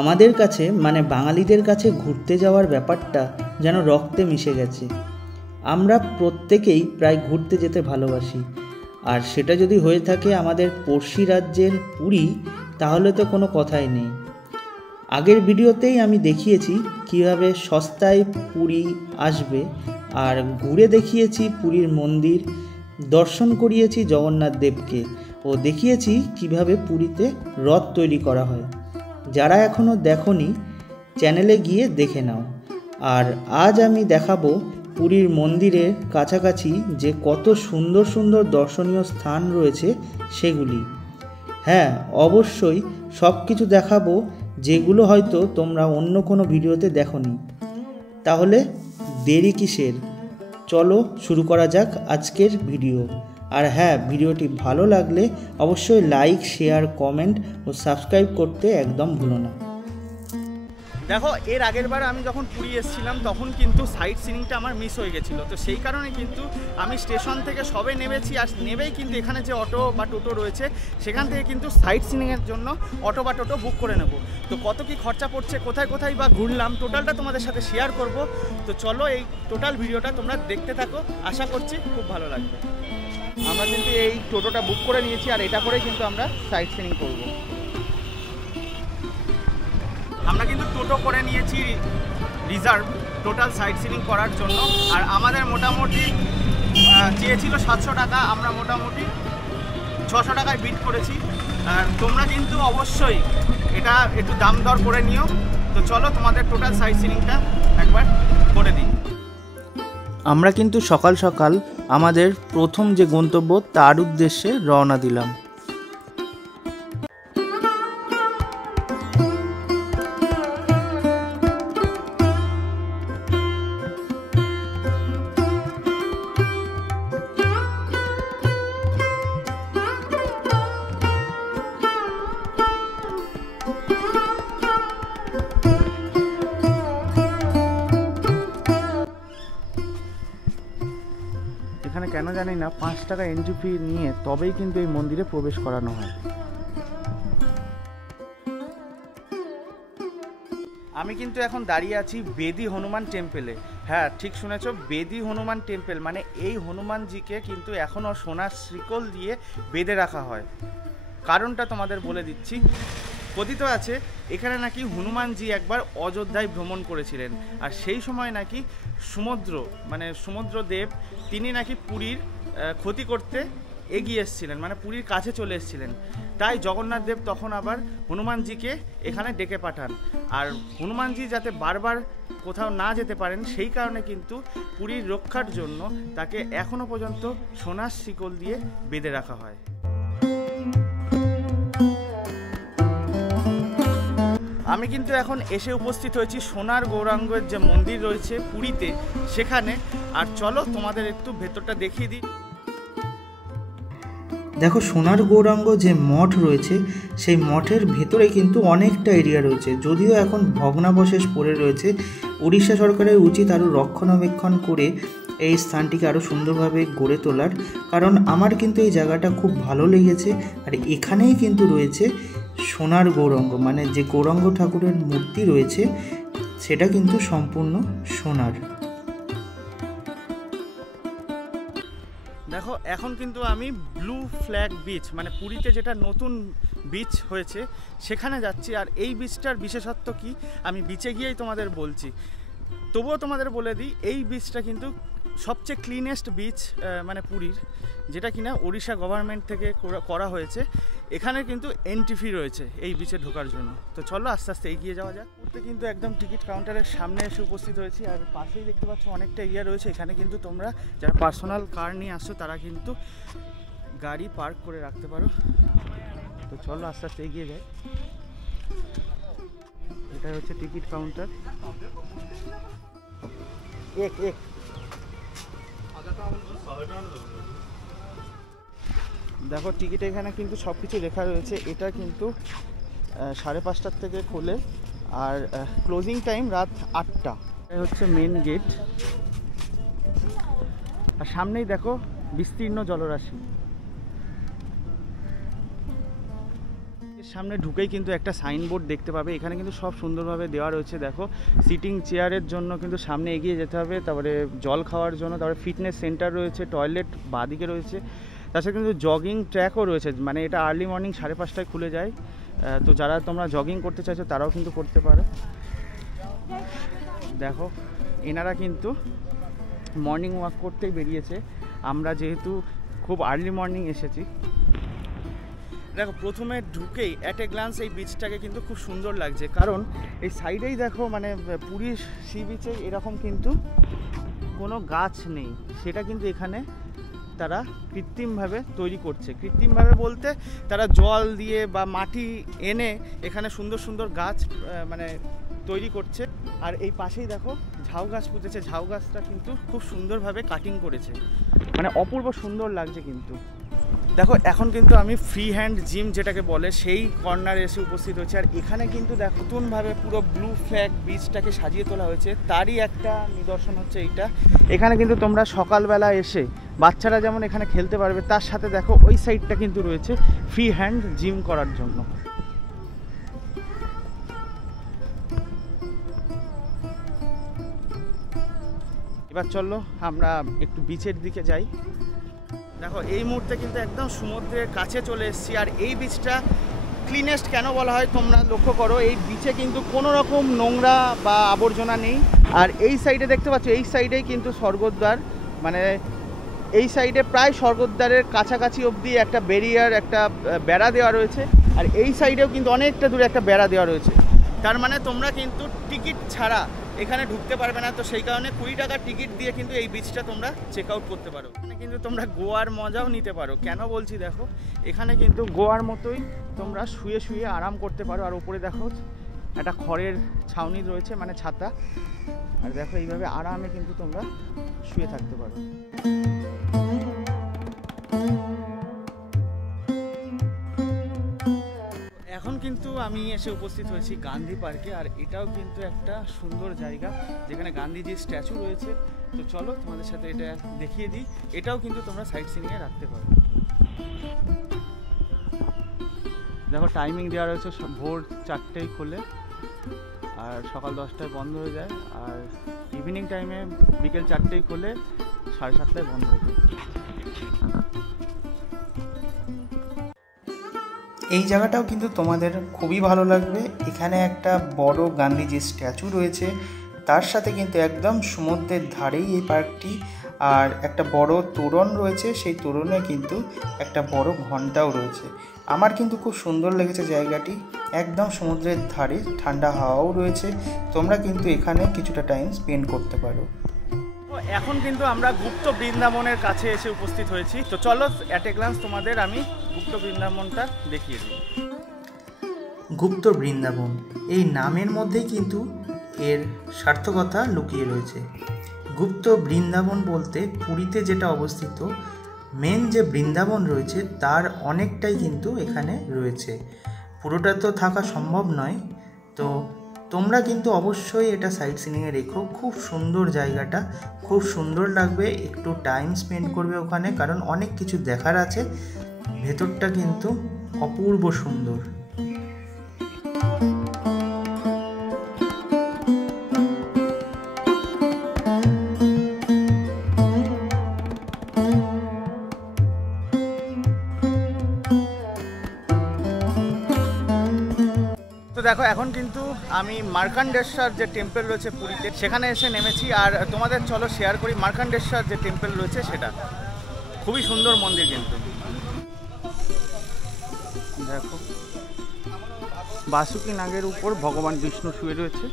আমাদের কাছে মানে বাঙালিদের কাছে ঘুরতে যাওয়ার ব্যাপারটা যেন রক্তে মিশে গেছে। আমরা প্রত্যেকেই প্রায় ঘুরতে যেতে ভালোবাসি, আর সেটা যদি হয়ে থাকে আমাদের পড়শি রাজ্যের পুরী, তাহলে তো কোনো কথাই নেই। আগের ভিডিওতেই আমি দেখিয়েছি কিভাবে সস্তায় পুরী আসবে, আর ঘুরে দেখিয়েছি পুরীর মন্দির, দর্শন করিয়েছি জগন্নাথ দেবকে ও দেখিয়েছি কিভাবে পুরীতে রথ তৈরি করা হয়। যারা এখনও দেখোনি চ্যানেলে গিয়ে দেখে নাও। আর আজ আমি দেখাবো পুরীর মন্দিরের কাছাকাছি যে কত সুন্দর সুন্দর দর্শনীয় স্থান রয়েছে সেগুলি। হ্যাঁ, অবশ্যই সব কিছু দেখাবো যেগুলো হয়তো তোমরা অন্য কোনো ভিডিওতে দেখোনি। তাহলে দেরি কিসের, চলো শুরু করা যাক আজকের ভিডিও। আর হ্যাঁ, ভিডিওটি ভালো লাগলে অবশ্যই লাইক, শেয়ার, কমেন্ট ও সাবস্ক্রাইব করতে একদম ভুলো না। দেখো, এর আগের বার আমি যখন পুরী এসেছিলাম তখন কিন্তু সাইট সিনিংটা আমার মিস হয়ে গেছিলো। তো সেই কারণে কিন্তু আমি স্টেশন থেকে সবে নেমেছি, আর নেবেই কিন্তু এখানে যে অটো বা টোটো রয়েছে সেখান থেকে কিন্তু সাইট সিনিংয়ের জন্য অটো বা টোটো বুক করে নেব। তো কত কি খরচা পড়ছে, কোথায় কোথায় বা ঘুরলাম, টোটালটা তোমাদের সাথে শেয়ার করব। তো চলো এই টোটাল ভিডিওটা তোমরা দেখতে থাকো, আশা করছি খুব ভালো লাগবে। আমরা কিন্তু এই টোটোটা বুক করে নিয়েছি, আর এটা করে কিন্তু আমরা সাইট সিনিং করবো। আমরা কিন্তু টোটো করে নিয়েছি রিজার্ভ টোটাল সাইট সিনিং করার জন্য, আর আমাদের মোটামুটি চেয়েছিল 700 টাকা, আমরা মোটামুটি 600 টাকায় বিট করেছি। আর তোমরা কিন্তু অবশ্যই এটা একটু দাম দর করে নিও। তো চলো তোমাদের টোটাল সাইট সিনিংটা একবার করে দিই। আমরা কিন্তু সকাল সকাল আমাদের প্রথম যে গন্তব্য তার উদ্দেশ্যে রওনা দিলাম। এখানে কেন জানি না 5 টাকা এন্ট্রি ফি নিয়ে তবেই কিন্তু এই মন্দিরে প্রবেশ করানো হয়। আমি কিন্তু এখন দাঁড়িয়ে আছি বেদি হনুমান টেম্পেলে। হ্যাঁ, ঠিক শুনেছ, বেদি হনুমান টেম্পেল, মানে এই হনুমানজিকে কিন্তু এখনও সোনার শিকল দিয়ে বেঁধে রাখা হয়। কারণটা তোমাদের বলে দিচ্ছি। কথিত আছে এখানে নাকি হনুমানজি একবার অযোধ্যায় ভ্রমণ করেছিলেন, আর সেই সময় নাকি সমুদ্রদেব তিনি নাকি পুরীর ক্ষতি করতে এগিয়ে এসেছিলেন, মানে পুরীর কাছে চলে এসেছিলেন। তাই জগন্নাথ দেব তখন আবার হনুমানজিকে এখানে ডেকে পাঠান, আর হনুমানজি যাতে বারবার কোথাও না যেতে পারেন সেই কারণে কিন্তু পুরীর রক্ষার জন্য তাকে এখনও পর্যন্ত সোনার শিকল দিয়ে বেঁধে রাখা হয়। আমি কিন্তু এখন এসে উপস্থিত হয়েছি সোনার গৌরাঙ্গের যে মন্দির রয়েছে পুরীতে, সেখানে। আর চলো তোমাদের একটু ভেতরটা দেখিয়ে দিই। দেখো, সোনার গৌরাঙ্গ যে মঠ রয়েছে সেই মঠের ভেতরে কিন্তু অনেকটা এরিয়া রয়েছে, যদিও এখন ভগ্নাবশেষ পড়ে রয়েছে। উড়িষ্যা সরকারের উচিত আরও রক্ষণাবেক্ষণ করে এই স্থানটিকে আরও সুন্দরভাবে গড়ে তোলার, কারণ আমার কিন্তু এই জায়গাটা খুব ভালো লেগেছে। আর এখানেই কিন্তু রয়েছে সোনার গৌরাঙ্গ, মানে যে গৌরাঙ্গ ঠাকুরের মূর্তি রয়েছে সেটা কিন্তু সম্পূর্ণ সোনার। দেখো, এখন কিন্তু আমি ব্লু ফ্ল্যাগ বিচ, মানে পুরীতে যেটা নতুন বিচ হয়েছে সেখানে যাচ্ছি। আর এই বিচটার বিশেষত্ব কি আমি বিচে গিয়েই তোমাদের বলছি, তবুও তোমাদের বলে দিই এই বিচটা কিন্তু সবচেয়ে ক্লিনেস্ট বিচ মানে পুরীর, যেটা কিনা ওড়িশা গভর্নমেন্ট থেকে করা হয়েছে। এখানে কিন্তু এন্ট্রি ফি রয়েছে এই বিচে ঢোকার জন্য। তো চলো আস্তে আস্তে এগিয়ে যাওয়া যাক। কিন্তু একদম টিকিট কাউন্টারের সামনে এসে উপস্থিত হয়েছি, আর পাশেই দেখতে পাচ্ছ অনেকটা এরিয়া রয়েছে। এখানে কিন্তু তোমরা যারা পার্সোনাল কার নিয়ে আসছো তারা কিন্তু গাড়ি পার্ক করে রাখতে পারো। তো চলো আস্তে আস্তে এগিয়ে যাই। এটা হচ্ছে টিকিট কাউন্টার। দেখো, টিকিটে এখানে কিন্তু সব কিছু লেখা রয়েছে। এটা কিন্তু 5:30 থেকে খোলে, আর ক্লোজিং টাইম রাত 8টা। এটা হচ্ছে মেন গেট, আর সামনেই দেখো বিস্তীর্ণ জলরাশি। সামনে ঢুকেই কিন্তু একটা সাইনবোর্ড দেখতে পাবে। এখানে কিন্তু সব সুন্দরভাবে দেওয়া রয়েছে। দেখো সিটিং চেয়ারের জন্য কিন্তু সামনে এগিয়ে যেতে হবে, তারপরে জল খাওয়ার জন্য, তারপরে ফিটনেস সেন্টার রয়েছে, টয়লেট বাঁদিকে রয়েছে, তাছাড়া কিন্তু জগিং ট্র্যাকও রয়েছে। মানে এটা আর্লি মর্নিং 5:30টায় খুলে যায়, তো যারা তোমরা জগিং করতে চাইছো তারাও কিন্তু করতে পারো। দেখো এনারা কিন্তু মর্নিং ওয়াক করতেই বেরিয়েছে, আমরা যেহেতু খুব আর্লি মর্নিং এসেছি। দেখো প্রথমে ঢুকেই অ্যাট এ গ্লান্স এই বিচটাকে কিন্তু খুব সুন্দর লাগছে, কারণ এই সাইডেই দেখো মানে পুরীর সি বিচে এরকম কিন্তু কোনো গাছ নেই, সেটা কিন্তু এখানে তারা কৃত্রিমভাবে তৈরি করছে। কৃত্রিমভাবে বলতে তারা জল দিয়ে বা মাটি এনে এখানে সুন্দর সুন্দর গাছ মানে তৈরি করছে। আর এই পাশেই দেখো ঝাউ গাছ পুঁতেছে, ঝাউ গাছটা কিন্তু খুব সুন্দরভাবে কাটিং করেছে, মানে অপূর্ব সুন্দর লাগছে কিন্তু। দেখো এখন কিন্তু আমি ফ্রি হ্যান্ড জিম যেটাকে বলে সেই কর্নারে এসে উপস্থিত হয়েছে। আর এখানে কিন্তু দেখো নতুনভাবে পুরো ব্লু ফ্ল্যাগ বিচটাকে সাজিয়ে তোলা হয়েছে, তারই একটা নিদর্শন হচ্ছে এইটা। এখানে কিন্তু তোমরা সকালবেলা এসে বাচ্চারা যেমন এখানে খেলতে পারবে, তার সাথে দেখো ওই সাইডটা কিন্তু রয়েছে ফ্রি হ্যান্ড জিম করার জন্য। এবার চলো আমরা একটু বিচের দিকে যাই। দেখো এই মুহূর্তে কিন্তু একদম সমুদ্রের কাছে চলে এসেছি। আর এই বিচটা ক্লিনেস্ট কেন বলা হয় তোমরা লক্ষ্য করো, এই বিচে কিন্তু কোনো রকম নোংরা বা আবর্জনা নেই। আর এই সাইডে দেখতে পাচ্ছ, এই সাইডেই কিন্তু স্বর্গদ্বার, মানে এই সাইডে প্রায় স্বর্গদ্বারের কাছাকাছি অবধি একটা ব্যারিয়ার, একটা বেড়া দেওয়া রয়েছে। আর এই সাইডেও কিন্তু অনেকটা দূরে একটা বেড়া দেওয়া রয়েছে, তার মানে তোমরা কিন্তু টিকিট ছাড়া এখানে ঢুকতে পারবে না। তো সেই কারণে 20 টাকার টিকিট দিয়ে কিন্তু এই বিচটা তোমরা চেক আউট করতে পারো। এখানে কিন্তু তোমরা গোয়ার মজাও নিতে পারো। কেন বলছি দেখো, এখানে কিন্তু গোয়ার মতোই তোমরা শুয়ে শুয়ে আরাম করতে পারো। আর উপরে দেখো একটা খড়ের ছাউনি রয়েছে, মানে ছাতা। আর দেখো এইভাবে আরামে কিন্তু তোমরা শুয়ে থাকতে পারো। এখন কিন্তু আমি এসে উপস্থিত হয়েছি গান্ধী পার্কে। আর এটাও কিন্তু একটা সুন্দর জায়গা যেখানে গান্ধীজির স্ট্যাচু রয়েছে। তো চলো তোমাদের সাথে এটা দেখিয়ে দিই। এটাও কিন্তু তোমরা সাইট সিনিংয়ে রাখতে পারো। দেখো টাইমিং দেওয়া রয়েছে, ভোর 4টেই খোলে আর সকাল 10টায় বন্ধ হয়ে যায়। আর ইভিনিং টাইমে বিকেল 4টেই খোলে, 7:30টায় বন্ধ হয়ে যায়। এই জায়গাটাও কিন্তু তোমাদের খুবই ভালো লাগবে। এখানে একটা বড় গান্ধীজির স্ট্যাচু রয়েছে, তার সাথে কিন্তু একদম সমুদ্রের ধারেই এই পার্কটি। আর একটা বড় তোরণ রয়েছে, সেই তোরণে কিন্তু একটা বড় ঘন্টাও রয়েছে। আমার কিন্তু খুব সুন্দর লেগেছে জায়গাটি, একদম সমুদ্রের ধারে, ঠান্ডা হাওয়াও রয়েছে। তোমরা কিন্তু এখানে কিছুটা টাইম স্পেন্ড করতে পারো। এখন কিন্তু আমরা গুপ্ত বৃন্দাবনের কাছে এসে উপস্থিত হয়েছি। তো চলো অ্যাট এ গ্লান্স তোমাদের আমি গুপ্ত বৃন্দাবনটা দেখিয়ে দিই। গুপ্ত বৃন্দাবন এই নামের মধ্যেই কিন্তু এর সার্থকতা লুকিয়ে রয়েছে। গুপ্ত বৃন্দাবন বলতে পুরীতে যেটা অবস্থিত মেন যে বৃন্দাবন রয়েছে তার অনেকটাই কিন্তু এখানে রয়েছে। পুরোটা তো থাকা সম্ভব নয়, তো তোমরা কিন্তু অবশ্যই এটা সাইট সিনিংয়ে রেখো। খুব সুন্দর জায়গাটা, খুব সুন্দর লাগবে, একটু টাইম স্পেন্ড করবে ওখানে, কারণ অনেক কিছু দেখার আছে। ভেতরটা কিন্তু অপূর্ব সুন্দর। দেখো এখন কিন্তু আমি মার্কান্ডেশ্বর যে টেম্পল রয়েছে পুরীতে সেখানে এসে নেমেছি। আর তোমাদের চলো শেয়ার করি মার্কান্ডেশ্বর যে টেম্পল রয়েছে সেটা খুবই সুন্দর মন্দির। কিন্তু দেখো বাসুকি নাগের উপর ভগবান বিষ্ণু শুয়ে রয়েছে।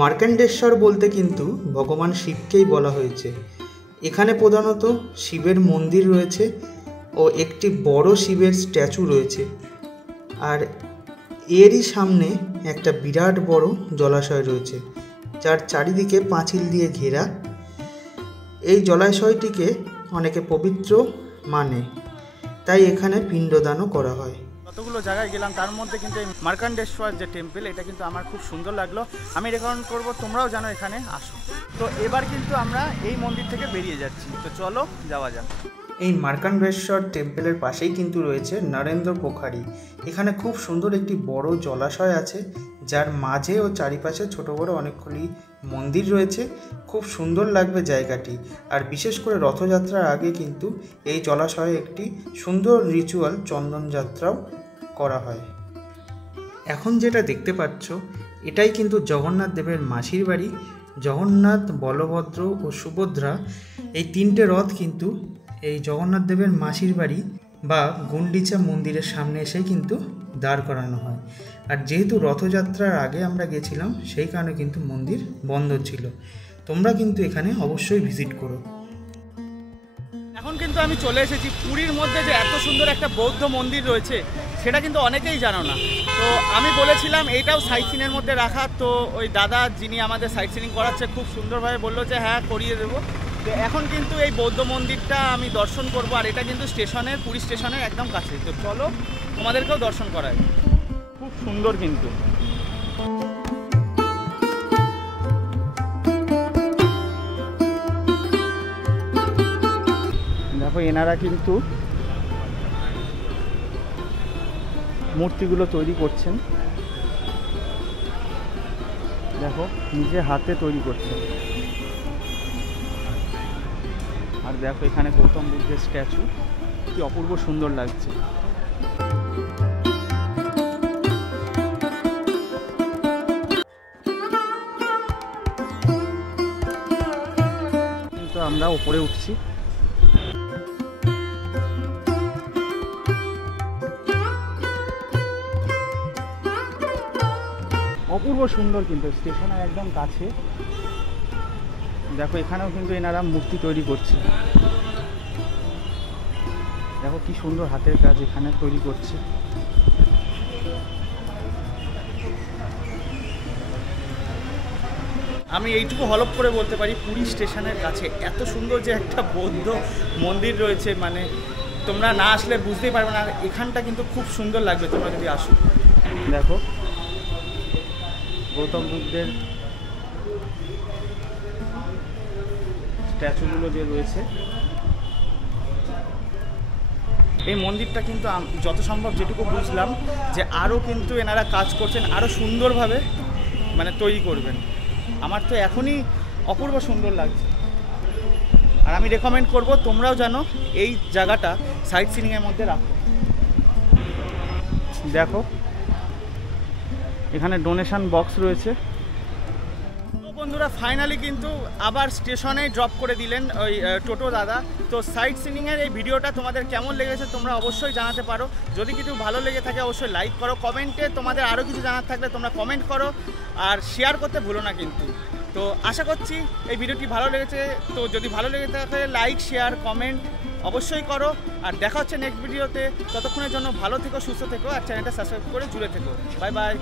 মার্কান্ডেশ্বর বলতে কিন্তু ভগবান শিবকেই বলা হয়েছে। এখানে প্রধানত শিবের মন্দির রয়েছে ও একটি বড় শিবের স্ট্যাচু রয়েছে। আর এরই সামনে একটা বিরাট বড় জলাশয় রয়েছে, যার চারিদিকে পাঁচিল দিয়ে ঘেরা। এই জলাশয়টিকে অনেকে পবিত্র মানে, তাই এখানে পিণ্ডদানও করা হয়। কতগুলো জায়গায় গেলাম, তার মধ্যে কিন্তু এই মার্কান্ডেশ্বর যে টেম্পল, এটা কিন্তু আমার খুব সুন্দর লাগলো। আমি রেকমেন্ড করবো তোমরাও জানো এখানে আসো। তো এবার কিন্তু আমরা এই মন্দির থেকে বেরিয়ে যাচ্ছি, তো চলো যাওয়া যাক। এই মার্কান্ডেশ্বর টেম্পলের পাশেই কিন্তু রয়েছে নরেন্দ্র পোখারি। এখানে খুব সুন্দর একটি বড় জলাশয় আছে, যার মাঝে ও চারিপাশে ছোট বড় অনেকগুলি মন্দির রয়েছে। খুব সুন্দর লাগবে জায়গাটি। আর বিশেষ করে রথযাত্রার আগে কিন্তু এই জলাশয়ে একটি সুন্দর রিচুয়াল চন্দন যাত্রাও করা হয়। এখন যেটা দেখতে পাচ্ছ এটাই কিন্তু জগন্নাথ দেবের মাসির বাড়ি। জগন্নাথ, বলভদ্র ও সুভদ্রা এই তিনটে রথ কিন্তু এই জগন্নাথ দেবের মাসির বাড়ি বা গুন্ডিচা মন্দিরের সামনে এসে কিন্তু দাঁড় করানো হয়। আর যেহেতু রথযাত্রার আগে আমরা গেছিলাম, সেই কারণে কিন্তু মন্দির বন্ধ ছিল। তোমরা কিন্তু এখানে অবশ্যই ভিজিট করো। এখন কিন্তু আমি চলে এসেছি পুরীর মধ্যে যে এত সুন্দর একটা বৌদ্ধ মন্দির রয়েছে, সেটা কিন্তু অনেকেই জানো না। তো আমি বলেছিলাম এইটাও সাইট সিনের মধ্যে রাখা, তো ওই দাদা যিনি আমাদের সাইট সিনিং করাচ্ছে খুব সুন্দরভাবে বললো যে হ্যাঁ করিয়ে দেবো। তো এখন কিন্তু এই বৌদ্ধ মন্দিরটা আমি দর্শন করব, আর এটা কিন্তু স্টেশনের, পুরী স্টেশনের একদম কাছে। তো চলো তোমাদেরকেও দর্শন করায়, খুব সুন্দর কিন্তু। দেখো এনারা কিন্তু মূর্তিগুলো তৈরি করছেন, দেখো নিজে হাতে তৈরি করছেন। আর দেখো এখানে গৌতম বুদ্ধের স্ট্যাচু, কি অপূর্ব সুন্দর লাগছে। কিন্তু আমরা উপরে উঠছি। অপূর্ব সুন্দর কিন্তু, স্টেশনের একদম কাছে। দেখো এখানেও কিন্তু এনারা মূর্তি তৈরি করছে, দেখো কি সুন্দর হাতের কাজ এখানে তৈরি করছে। আমি এইটুকু হলপ করে বলতে পারি, পুরী স্টেশনের কাছে এত সুন্দর যে একটা বৌদ্ধ মন্দির রয়েছে, মানে তোমরা না আসলে বুঝতেই পারবে না। আর এখানটা কিন্তু খুব সুন্দর লাগবে তোমরা যদি আসো। দেখো গৌতম বুদ্ধের স্ট্যাচুগুলো যে রয়েছে, এই মন্দিরটা কিন্তু যত সম্ভব যেটুকু বুঝলাম যে আরও কিন্তু এনারা কাজ করছেন, আরও সুন্দরভাবে মানে তৈরি করবেন। আমার তো এখনই অপূর্ব সুন্দর লাগছে। আর আমি রেকমেন্ড করব তোমরাও জানো এই জায়গাটা সাইট সিনিংয়ের মধ্যে রাখো। দেখো এখানে ডোনেশন বক্স রয়েছে। তো বন্ধুরা ফাইনালি কিন্তু আবার স্টেশনে ড্রপ করে দিলেন ওই টোটো দাদা। তো সাইট সিনিংয়ের এই ভিডিওটা তোমাদের কেমন লেগেছে তোমরা অবশ্যই জানাতে পারো। যদি কিছু ভালো লেগে থাকে অবশ্যই লাইক করো, কমেন্টে তোমাদের আরও কিছু জানার থাকলে তোমরা কমেন্ট করো, আর শেয়ার করতে ভুলো না কিন্তু। তো আশা করছি এই ভিডিওটি ভালো লেগেছে। তো যদি ভালো লেগে থাকে লাইক, শেয়ার, কমেন্ট অবশ্যই করো। আর দেখা হচ্ছে নেক্সট ভিডিওতে। ততক্ষণের জন্য ভালো থেকো, সুস্থ থেকো, আর চ্যানেলটা সাবস্ক্রাইব করে জুড়ে থেকো। Bye bye.